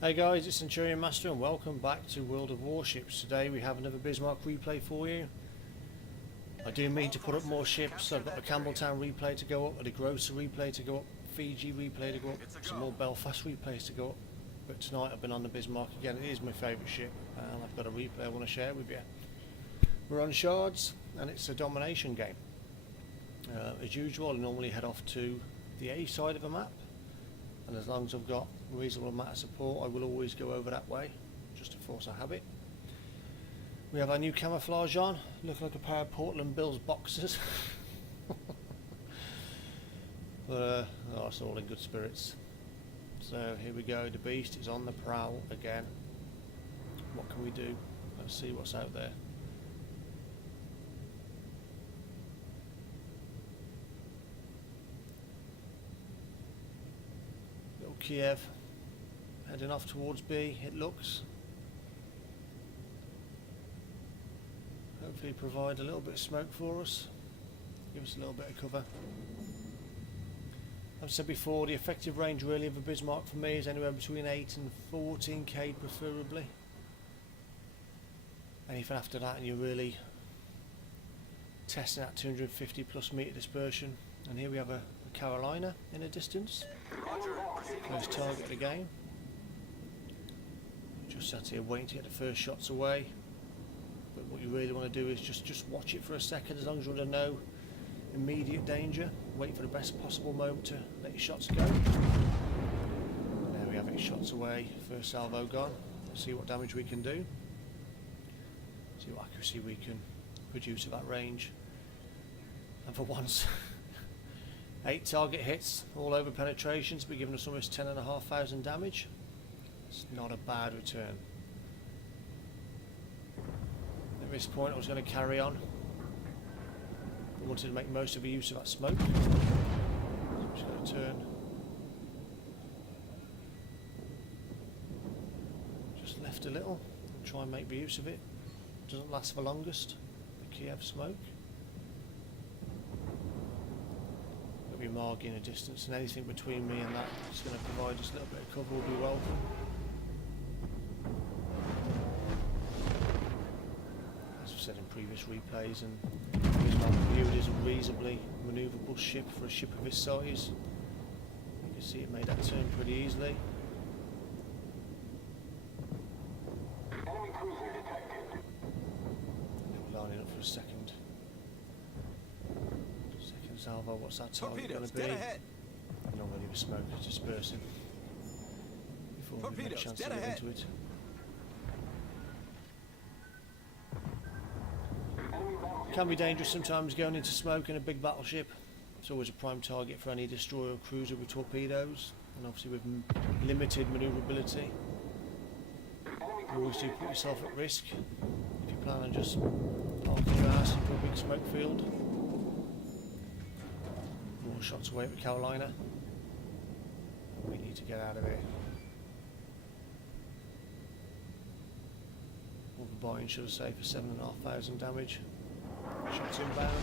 Hey guys, it's Centurion Master and welcome back to World of Warships. Today we have another Bismarck replay for you. I do mean to put up more ships. I've got a Campbelltown replay to go up, a Grocer replay to go up, Fiji replay to go up, some more Belfast replays to go up. But tonight I've been on the Bismarck again. It is my favourite ship and I've got a replay I want to share with you. We're on Shards and it's a domination game. As usual, I normally head off to the A side of a map, and as long as I've got a reasonable amount of support I will always go over that way, just to force a habit. We have our new camouflage on, looking like a pair of Portland Bills boxers. But it's all in good spirits. So here we go, the beast is on the prowl again. What can we do? Let's see what's out there. Kiev, heading off towards B, it looks. Hopefully provide a little bit of smoke for us, give us a little bit of cover. I've said before, the effective range really of a Bismarck for me is anywhere between 8 and 14k preferably. Anything after that and you're really testing at 250 plus metre dispersion. And here we have a Carolina in a distance. Close target again. Just sat here waiting to get the first shots away. But what you really want to do is just watch it for a second, as long as you're under no immediate danger. Wait for the best possible moment to let your shots go. There we have it, shots away. First salvo gone. Let's see what damage we can do. See what accuracy we can produce at that range. And for once 8 target hits, all over penetrations, be giving us almost 10,500 damage. It's not a bad return. At this point I was going to carry on. I wanted to make most of the use of that smoke. So I'm just going to turn. Just left a little and try and make the use of it. Doesn't last for longest, the Kiev smoke. Be marking a distance, and anything between me and that is going to provide us a little bit of cover will be welcome. As I've said in previous replays, and Bismarck viewed as a reasonably manoeuvrable ship for a ship of this size. You can see it made that turn pretty easily. Enemy cruiser detected. And we're lining up for a second salvo. What's that target going to be? Normally with smoke dispersing before we get a chance to get into it. Can be dangerous sometimes going into smoke in a big battleship. It's always a prime target for any destroyer or cruiser with torpedoes, and obviously with limited manoeuvrability. You always do put yourself at risk if you plan on just parking your ass into a big smoke field. More shots away with Carolina. We need to get out of here. Overbuying, should I say, for 7,500 damage. Shots inbound.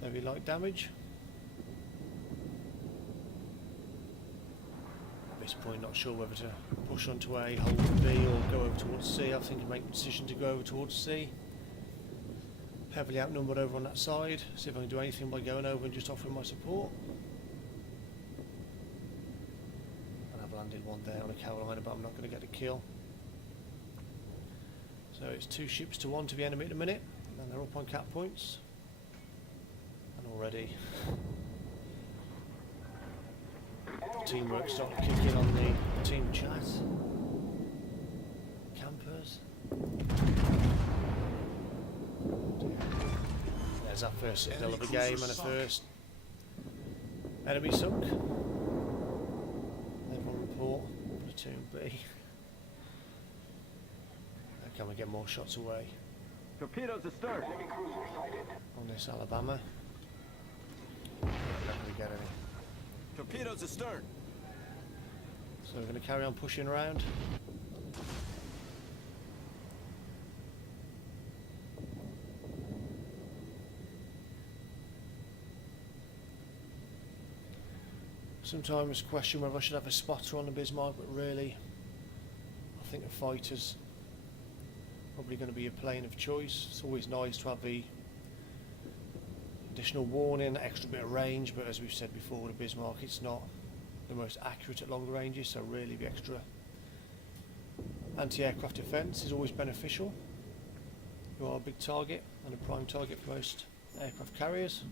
Very light damage. At this point, not sure whether to push onto A, hold B, or go over towards C. I think I make the decision to go over towards C. Heavily outnumbered over on that side. See if I can do anything by going over and just offering my support. And I've landed one there on a Carolina, but I'm not going to get a kill. So it's 2 ships to 1 to the enemy at the minute, and they're up on cap points. And already teamwork starting to kick in on the team chat. Campers. There's that first signal of the game and a first enemy sunk. Everyone report, platoon B. Now can we get more shots away? Torpedoes astern. Enemy cruiser sighted. On this Alabama. Not going to get any. Torpedoes astern. So we're going to carry on pushing around. Sometimes question whether I should have a spotter on the Bismarck, but really I think a fighter's probably going to be a plane of choice. It's always nice to have the additional warning, extra bit of range, but as we've said before with the Bismarck, it's not the most accurate at longer ranges, so really the extra anti-aircraft defence is always beneficial. You are a big target and a prime target for most aircraft carriers.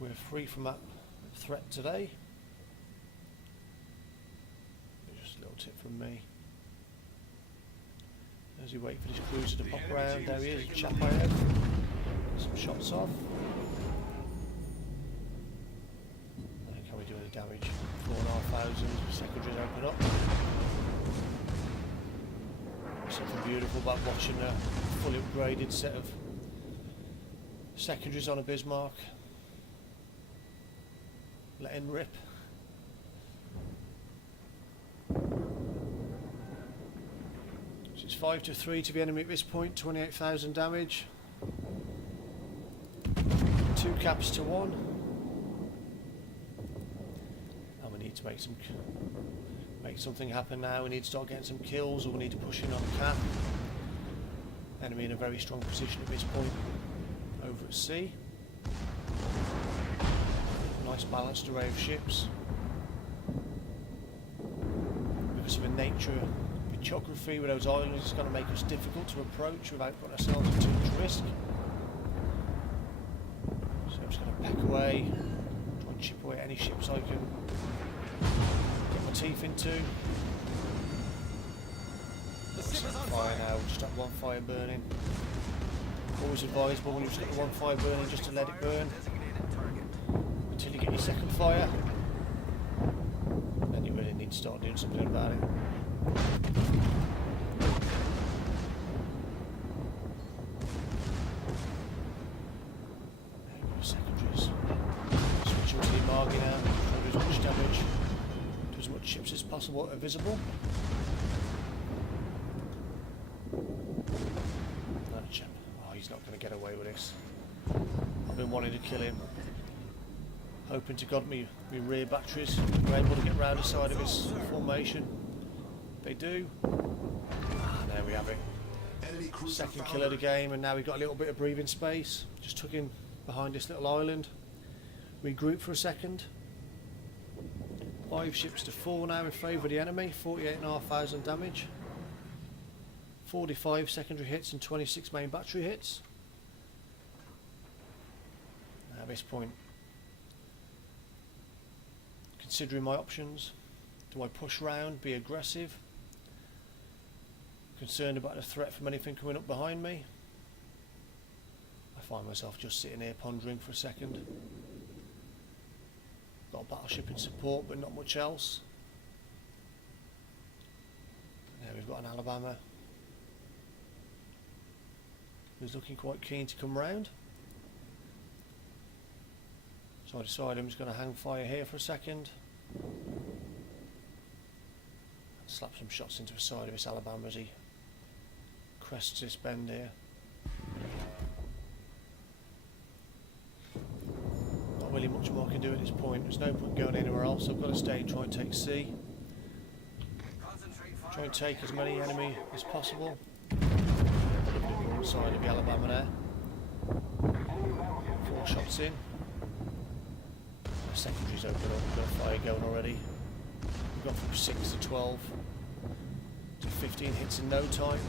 We're free from that threat today. Just a little tip from me. As we wait for this cruiser to pop around, there he is, chap ahead. Some shots off. Can we do any damage? 4,500 secondaries open up. Something beautiful about watching a fully upgraded set of secondaries on a Bismarck. Letting rip. So it's 5-3 to the enemy at this point, 28,000 damage. 2 caps to 1. And we need to make something happen now. We need to start getting some kills, or we need to push in on a cap. Enemy in a very strong position at this point over at sea. Nice balanced array of ships. Because of the nature of the geography with those islands, it's going to make us difficult to approach without putting ourselves in too much risk. So I'm just going to pack away, try and chip away any ships I can get my teeth into. Fire now, we'll just have one fire burning. Always advisable when you've just got the one fire burning just to let it burn until you get your second fire. Then you really need to start doing something about it. There you go, secondaries. Switching to the margin now, try to do as much damage to as much ships as possible that are visible. He's not going to get away with this. I've been wanting to kill him, hoping to God me rear batteries were able to get round the side of his formation. They do. There we have it. Second kill of the game, and now we've got a little bit of breathing space. Just took him behind this little island. Regroup for a second. 5 ships to 4 now in favour of the enemy. 48,500 damage. 45 secondary hits and 26 main battery hits. At this point, considering my options, do I push round, be aggressive, concerned about the threat from anything coming up behind me? I find myself just sitting here pondering for a second. Got a battleship in support but not much else. There we've got an Alabama who's looking quite keen to come round. So I decide I'm just going to hang fire here for a second. Slap some shots into the side of this Alabama as he crests this bend here. Not really much more I can do at this point. There's no point going anywhere else. I've got to stay and try and take C. Try and take as many enemy as possible. Side of the Alabama there. 4 shots in. The secondaries open up, we've got a fire going already. We've gone from 6 to 12 to 15 hits in no time.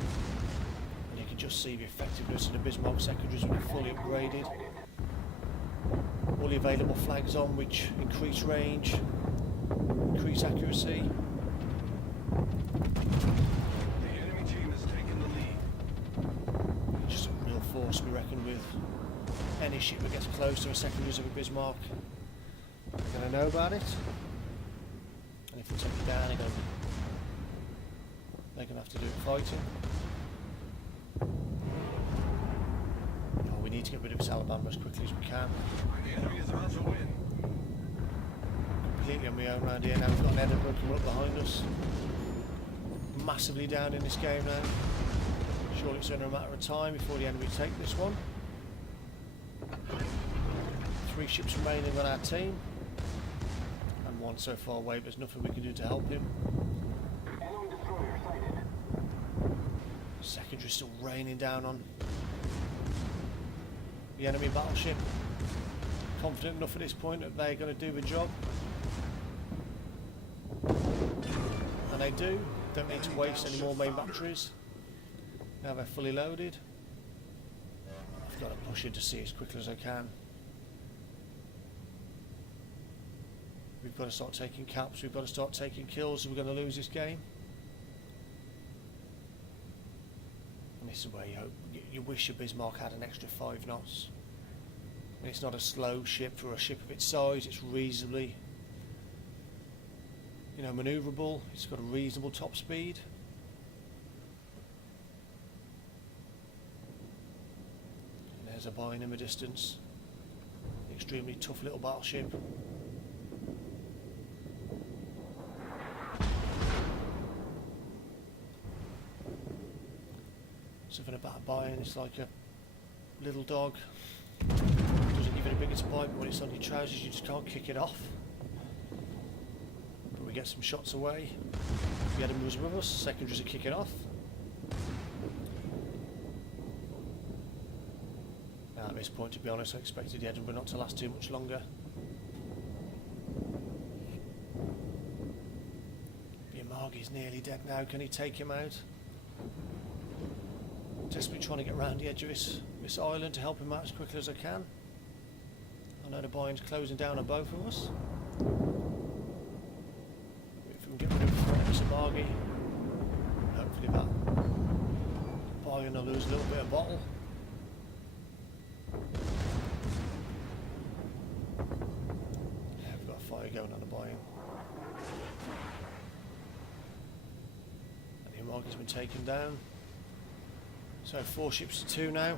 And you can just see the effectiveness of the Bismarck secondaries when they're fully upgraded. All the available flags on, which increase range, increase accuracy. Force we reckon with any ship that gets close to a secondaries of a Bismarck, they're going to know about it, and if we take it down again, they're going to have to do it fighting. Oh, we need to get rid of this Alabama as quickly as we can. The enemy is about to win. Completely on my own round here now. We've got an Edinburgh coming up behind us, massively down in this game now. Surely it's only a matter of time before the enemy take this one. 3 ships remaining on our team. island so far away, but there's nothing we can do to help him. Enemy destroyer sighted. Secondary still raining down on the enemy battleship. Confident enough at this point that they're going to do the job. And they do. Don't need to waste any more main batteries. Now they're fully loaded. I've got to push into sea as quickly as I can. We've got to start taking caps, we've got to start taking kills, or we're going to lose this game. And this is where you wish your Bismarck had an extra 5 knots. And it's not a slow ship for a ship of its size, it's reasonably, you know, manoeuvrable, it's got a reasonable top speed. And there's a Bayern in the distance. Extremely tough little battleship. Something about Bayern, it's like a little dog. Doesn't give it a bigger bite, but when it's on your trousers you just can't kick it off. But we get some shots away. The Edinburgh's with us, secondaries are kicking off. Now at this point, to be honest, I expected the Edinburgh not to last too much longer. Biamargi's nearly dead now, can he take him out? Desperately trying to get around the edge of this island to help him out as quickly as I can. I know the Bayern's closing down on both of us. If we can get rid of Biamargi, hopefully that Bayern will lose a little bit of bottle. Yeah, we've got a fire going on the Bayern. And Biamargi's been taken down. So 4 ships to 2 now.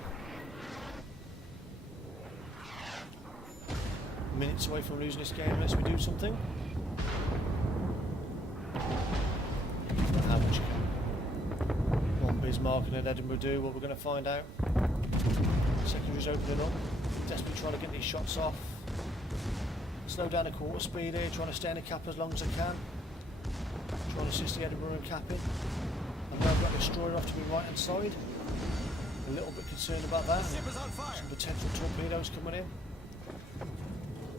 Minutes away from losing this game unless we do something. How much can one Bismarck and an Edinburgh do? Well, we're going to find out. Secondary's opening up. Desperately trying to get these shots off. Slow down to quarter speed here, trying to stay in the cap as long as I can. Trying to assist the Edinburgh in capping. I've now got the destroyer off to my right hand side. A little bit concerned about that. The ship is on fire. Some potential torpedoes coming in.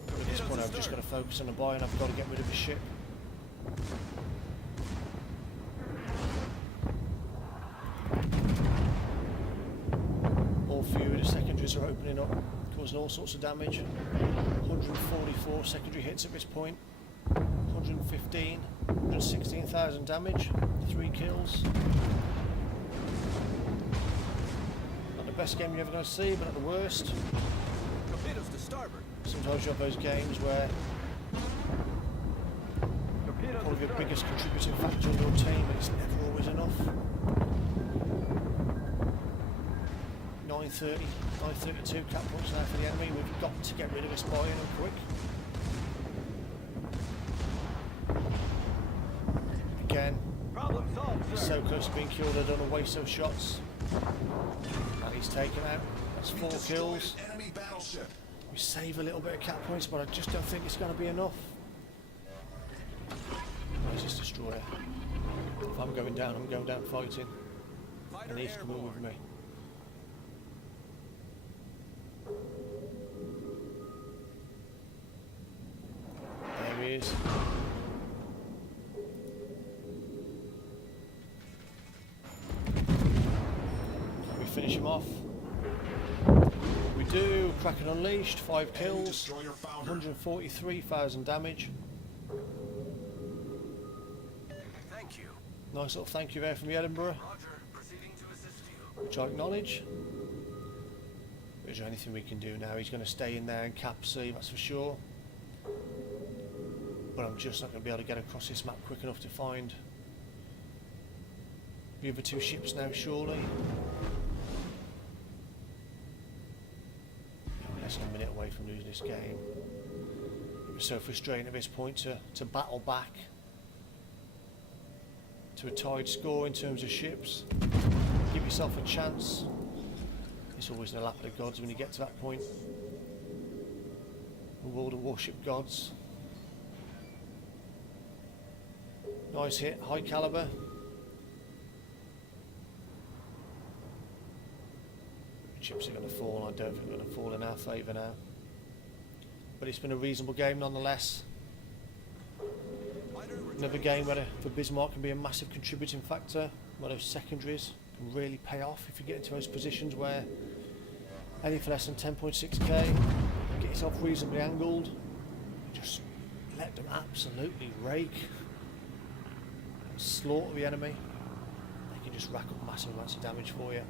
But at this point I've just got to focus on the buy and I've got to get rid of the ship. All few of the secondaries are opening up, causing all sorts of damage. 144 secondary hits at this point. 115, 116,000 damage, 3 kills. Best game you're ever going to see, but at the worst. Torpedoes to starboard. Sometimes you have those games where probably the biggest contributing factor in your team, but it's never always enough. 930, 932 cap points now for the enemy. We've got to get rid of this Bayern and quick. Again, Problem solved, sir. so close to being killed, I don't want to waste those shots. And he's taken out. That's 4 kills. Enemy battleship. We save a little bit of cap points, but I just don't think it's going to be enough. Where's this destroyer? If I'm going down fighting. Fighter And he's coming airborne. with me. There he is. Can we finish him off? We do. Kraken unleashed, 5 kills, 143,000 damage. Thank you. Nice little thank you there from the Edinburgh, Roger. Proceeding to assist you. which I acknowledge. Is there anything we can do now? He's going to stay in there and cap C, that's for sure. But I'm just not going to be able to get across this map quick enough to find the other 2 ships now, surely. Less than a minute away from losing this game. It was so frustrating at this point to battle back to a tied score in terms of ships. Give yourself a chance. It's always in the lap of the gods when you get to that point. The World of Warship gods. Nice hit, high caliber. Chips are going to fall. I don't think they're going to fall in our favour now. But it's been a reasonable game nonetheless. Another game where for Bismarck can be a massive contributing factor, where those secondaries can really pay off if you get into those positions where anything less than 10.6k, get yourself reasonably angled, just let them absolutely rake and slaughter the enemy. They can just rack up massive amounts of damage for you.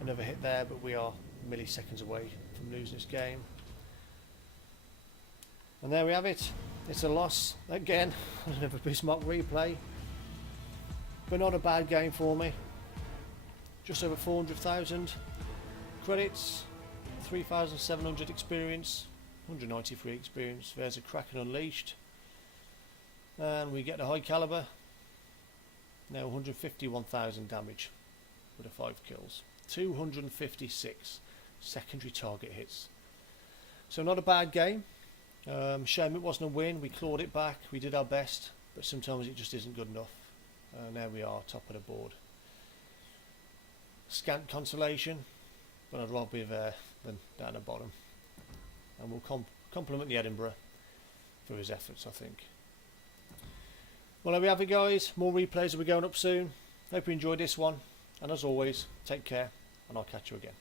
Another hit there, but we are milliseconds away from losing this game. And there we have it. It's a loss again. Another Bismarck replay, but not a bad game for me. Just over 400,000 credits, 3,700 experience, 193 experience. There's a Kraken Unleashed, and we get the high caliber. Now 151,000 damage with the 5 kills, 256 secondary target hits. So not a bad game. Shame it wasn't a win. We clawed it back, we did our best, but sometimes it just isn't good enough. Now we are top of the board. Scant consolation, but I'd rather be there than down the bottom. And we'll compliment the Edinburgh for his efforts, I think. Well, there we have it, guys. More replays will be going up soon. Hope you enjoyed this one, and as always, take care, and I'll catch you again.